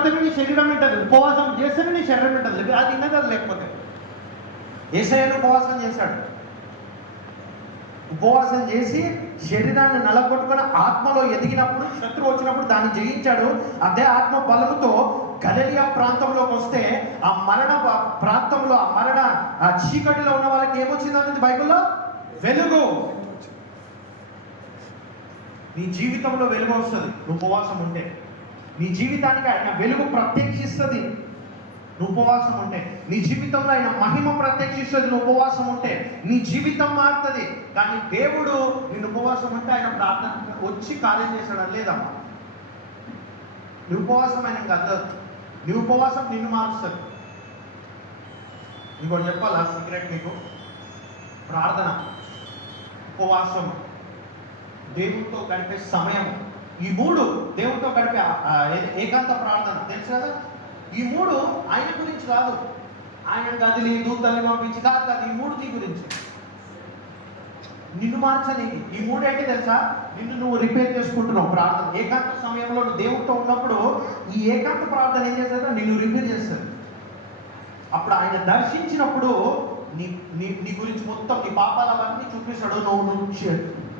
పడితేనే నీ శరీరం ఉంటుంది, ఉపవాసం చేస్తేనే నీ శరీరం ఉంటుంది. అది తిన్నది అది లేకపోతే. యేసయ్య ఉపవాసం చేశాడు. ఉపవాసం చేసి శరీరాన్ని నలగొట్టుకుని ఆత్మలో ఎదిగినప్పుడు, శత్రువు వచ్చినప్పుడు దాన్ని జయించాడు. అదే ఆత్మ బలముతో గలిలయ ప్రాంతంలోకి వస్తే ఆ మరణ ప్రాంతంలో ఆ చీకటిలో ఉన్న వాళ్ళకి ఏమొచ్చిందన్నది బైబిల్లో వెలుగు. నీ జీవితంలో వెలుగు వస్తుంది నువ్వు ఉపవాసం ఉంటే. నీ జీవితానికి ఆయన వెలుగు ప్రత్యక్షిస్తుంది నువ్వు ఉపవాసం ఉంటే. నీ జీవితంలో ఆయన మహిమ ప్రత్యక్షిస్తుంది నువ్వు ఉపవాసం ఉంటే. నీ జీవితం మారుతుంది. కానీ దేవుడు నేను ఉపవాసం ఉంటే ఆయన ప్రార్థన వచ్చి కార్యం చేశాడు లేదమ్మా. నీ ఉపవాసం ఆయన కాదు, నీ ఉపవాసం నిన్ను మారుస్తుంది. ఇంకోటి చెప్పాలా సీక్రెట్ మీకు? ప్రార్థన, ఉపవాసం, దేవుడితో గడిపే సమయం, ఈ మూడు దేవుడితో గడిపే ఏకాంత ప్రార్థన తెలుసు కదా. ఈ మూడు ఆయన గురించి కాదు, ఆయన గదిలి దూతల్ని పంపించి కాదు. ఈ మూడు నీ గురించి, నిన్ను మార్చనీకి. ఈ మూడు ఏంటి తెలుసా? నిన్ను నువ్వు రిపేర్ చేసుకుంటున్నావు. ప్రార్థన ఏకాంత సమయంలో నువ్వు దేవుడితో ఉన్నప్పుడు ఈ ఏకాంత ప్రార్థన ఏం చేస్తుందో నిన్ను రిపేర్ చేస్తుంది. అప్పుడు ఆయన దర్శించినప్పుడు నీ గురించి మొత్తం నీ పాపాలవన్నీ చూపిస్తాడు. నువ్వు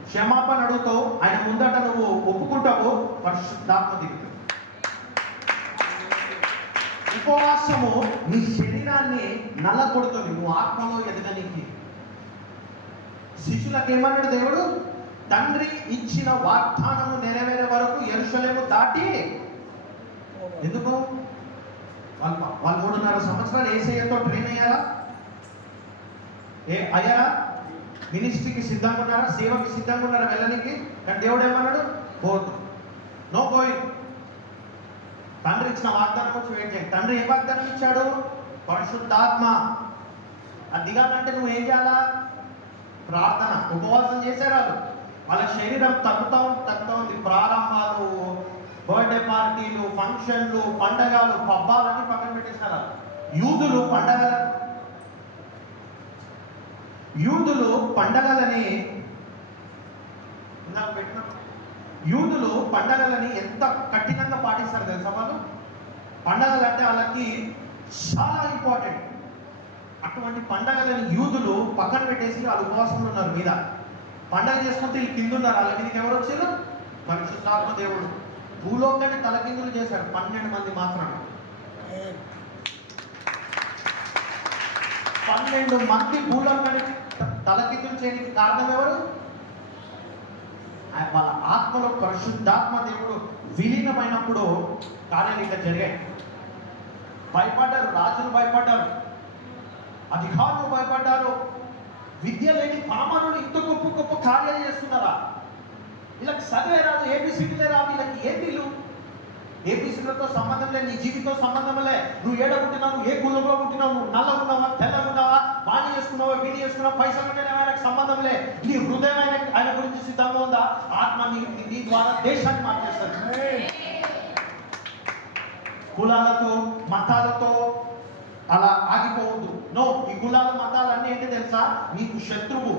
క్షమాపణ అడుగుతావు, ఆయన ముందట నువ్వు ఒప్పుకుంటావు, పరిశుద్ధాత్మ దిగుతావు. ఉపవాసము నీ శరీరాన్ని నల్లగొడుతుంది నువ్వు ఆత్మలో ఎదగనికి. శిష్యులకు ఏమన్నాడు దేవుడు? తండ్రి ఇచ్చిన వాగ్దానము నెరవేరే వరకు యెరూషలేము దాటి. ఎందుకు? వాళ్ళు 3.5 సంవత్సరాలు యేసయ్యతో ట్రైన్ అయ్యారా? అయ్యారా? మినిస్ట్రీకి సిద్ధంగా ఉన్నారా? సేవకి సిద్ధంగా ఉన్నారా వెళ్ళడానికి? కానీ దేవుడు ఏమన్నాడు? పోదు, నో గోయింగ్. తండ్రి ఇచ్చిన వాగ్దానం వచ్చి వెయిట్ చేయండి. తండ్రి ఏ వాగ్దానం ఇచ్చాడు? పరిశుద్ధాత్మ. అది దిగాలంటే నువ్వు ఏం చేయాలా? ప్రార్థన, ఉపవాసం చేసేవాళ్ళు. వాళ్ళ శరీరం తగ్గుతూ ఉంది. ప్రారంభాలు, బర్త్డే పార్టీలు, ఫంక్షన్లు, పండగలు, పబ్బాలన్నీ పక్కన పెట్టేశారు. యూదులు పండగలని ఎంత కఠినంగా పాటిస్తారు తెలుసా వాళ్ళు? పండగలు అంటే వాళ్ళకి చాలా ఇంపార్టెంట్. అటువంటి పండగలని యూదులు పక్కన పెట్టేసి వాళ్ళు ఉపవాసంలో ఉన్నారు. మీద పండగ చేసుకుంటే వీళ్ళు కింద ఉన్నారు. వాళ్ళ మీదకి ఎవరు వచ్చారు? పరిశుద్ధాత్మ దేవుడు భూలోకాన్ని తలకిందులు చేశాడు. 12 మంది మాత్రమే. 12 మంది భూలోకాన్ని తలకిందులు చేయడానికి కారణం ఎవరు? వాళ్ళ ఆత్మలో పరిశుద్ధాత్మ దేవుడు విలీనమైనప్పుడు కార్యాలు ఇంకా జరిగాయి. భయపడ్డారు, రాజులు భయపడ్డారు, అధికారులు భయపడ్డారు. విద్య లేని పామరులు ఇంత గొప్ప కార్యాలు చేస్తున్నారా? వీళ్ళకి చదివే రాదు, ఏబిసిడీలే రాదు. వీళ్ళకి ఏపీలు ఏబిసిడీలతో సంబంధం లేదు, నీ జీవితం సంబంధం లే. నువ్వు ఏడగుంటున్నావు, ఏ కులంలో పుట్టినావు, నువ్వు నల్లగున్నావా, తెల్లగున్నావా, బాణి చేసుకున్నావా, వీడి చేసుకున్నావా, పైసలు ఉంటేనే ఆయనకు సంబంధం లే. నీ హృదయం ఆయన గురించి సిద్ధంగా ఉందా? ఆత్మ నీ ద్వారా దేశాన్ని మార్చేస్తాడు. కులాలతో మతాలతో అలా ఆగిపోవద్దు. నో, ఈ కులాలు మతాలు అన్నీ ఏంటి తెలుసా? నీకు శత్రువు.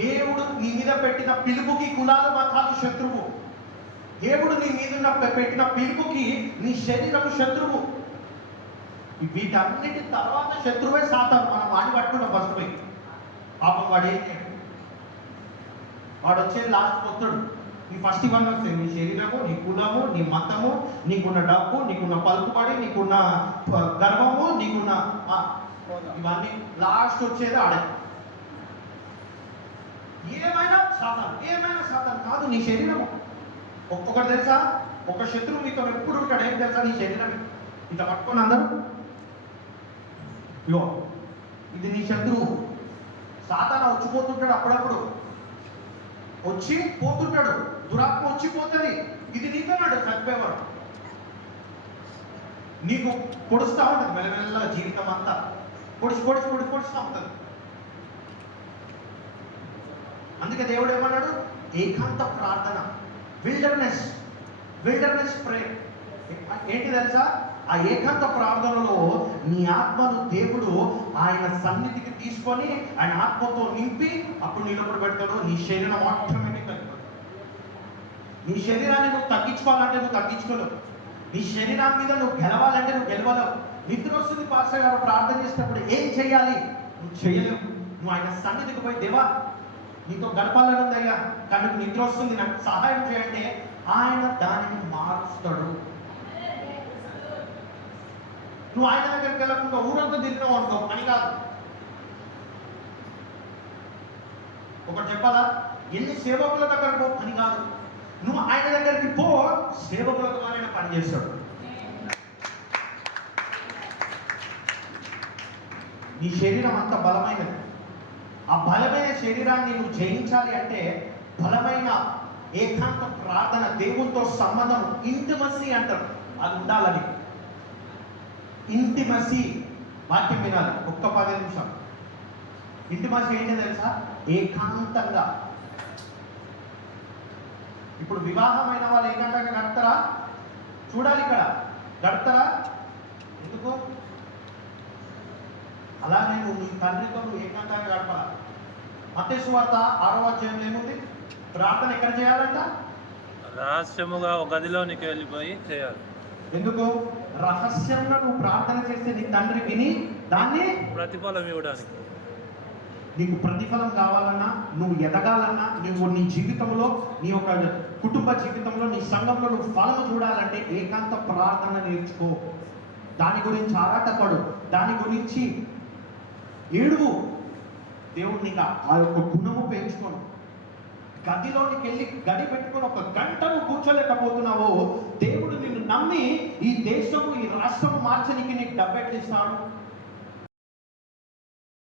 దేవుడు నీ మీద పెట్టిన పిలుపుకి కులాలు మతాలు శత్రువు. దేవుడు నీ మీద పెట్టిన పిలుపుకి నీ శరీరము శత్రువు. వీటన్నిటి తర్వాత శత్రువే సాతాను. మనం వాడిని పట్టుకున్నాం ఫస్ట్ పోయి. పాపం వాడు ఏం చేయడు. వాడు వచ్చేది లాస్ట్ వస్తాడు. నీ ఫస్ట్ ఇవన్నీ వస్తాయి: నీ శరీరము, నీ కులము, నీ మతము, నీకున్న డబ్బు, నీకున్న పలుకుబడి, నీకున్న గర్వము, నీకున్న ఇవన్నీ లాస్ట్ వచ్చేది ఆడే. ఏమైనా సాతాను కాదు, నీ శరీరము. ఒక్కొక్కటి తెలుసా? ఒక శత్రువు నీతో ఎప్పుడు ఉంటాడు. ఏం తెలుసా? నీ శరీరమే. ఇంత పట్టుకొని అందరూ ఇగో ఇది నీ శత్రువు. సాతాను వచ్చిపోతుంటాడు, అప్పుడప్పుడు వచ్చి పోతుంటాడు. దురాత్మ వచ్చిపోతుంది. ఇది నీతోనాడు చనిపోయేవాడు. నీకు పొడుస్తూ ఉంటుంది మెల్లమెల్ల జీవితం అంతా. పొడుస్తూ ఉంటుంది. అందుకే దేవుడు ఏమన్నాడు? ఏకాంత ప్రార్థన, విల్డర్నెస్ ప్రేయర్. ఏంటి తెలుసా? ఆ ఏకాంత ప్రార్థనలో నీ ఆత్మను దేవుడు ఆయన సన్నిధికి తీసుకొని ఆయన ఆత్మతో నింపి అప్పుడు నిలబడి పెడతాడు. నీ శరీరం ఆటోమేటిక్గా అయిపోతుంది. నీ శరీరాన్ని నువ్వు తగ్గించుకోవాలంటే నువ్వు తగ్గించుకోలేవు. నీ శరీరం మీద నువ్వు గెలవాలంటే నువ్వు గెలవలేవు. నిద్ర వస్తుంది పాస్టర్ గారు ప్రార్థన చేసినప్పుడు ఏం చేయాలి? నువ్వు చేయలేవు. నువ్వు ఆయన సన్నిధికి పోయి, దేవా నీతో గడపాలని ఉందయ్యా, కానీ నాకు నిద్ర వస్తుంది, నాకు సహాయం చేయంటే ఆయన దానిని మారుస్తాడు. నువ్వు ఆయన దగ్గరికి వెళ్ళకుండా ఊరంతా తిరిగినావు అనుకో, అని కాదు. ఒకటి చెప్పాలా, ఎన్ని సేవకుల దగ్గర పో అని కాదు. నువ్వు ఆయన దగ్గరికి పో, సేవకుల ద్వారా పనిచేస్తాడు. నీ శరీరం అంత బలమైనది. ఆ బలమైన శరీరాన్ని నువ్వు జయించాలి అంటే బలమైన ఏకాంత ప్రార్థన, దేవునితో సంబంధం, ఇంటిమసీ అంటారు, అది ఉండాలని. ఇంటిమసీ వాక్యం వినాలి ఒక్క 10 నిమిషాలు. ఇంటిమసీ ఏంటో తెలుసా? ఏకాంతంగా. ఇప్పుడు వివాహమైన వాళ్ళు ఏకాంతంగా గడతారా? చూడాలి ఇక్కడ, గడతారా? ఎందుకు? అలానే నువ్వు నీ తండ్రితో నువ్వు ఏకాంతంగా గడపాలి. మత్తయి సువార్త 6వ అధ్యాయంలో ఏముంది? ప్రార్థన ఎక్కడ చేయాలంట? రహస్యముగా ఒక గదిలోనికి వెళ్ళిపోయి చేయాలి. ఎందుకు? రహస్యంగా నువ్వు ప్రార్థన చేస్తే నీ తండ్రి విని దాన్ని ప్రతిఫలం ఇవ్వడానికి. నీకు ప్రతిఫలం కావాలన్నా, నువ్వు ఎదగాలన్నా, నువ్వు నీ జీవితంలో, నీ యొక్క కుటుంబ జీవితంలో, నీ సంఘంలో నువ్వు ఫలం చూడాలంటే ఏకాంత ప్రార్థన నేర్చుకో. దాని గురించి ఆరాటపడు, దాని గురించి ఏడువు. దేవుడు నీకు ఆ యొక్క గుణము పెంచుకోను. గదిలోనికి వెళ్ళి గడి పెట్టుకొని 1 గంట నువ్వు కూర్చోలేకపోతున్నావో, దేవుడు నిన్ను నమ్మి ఈ దేశము, ఈ రాష్ట్రము మార్చడానికి నీకు డబ్బెట్లు ఇస్తాడు.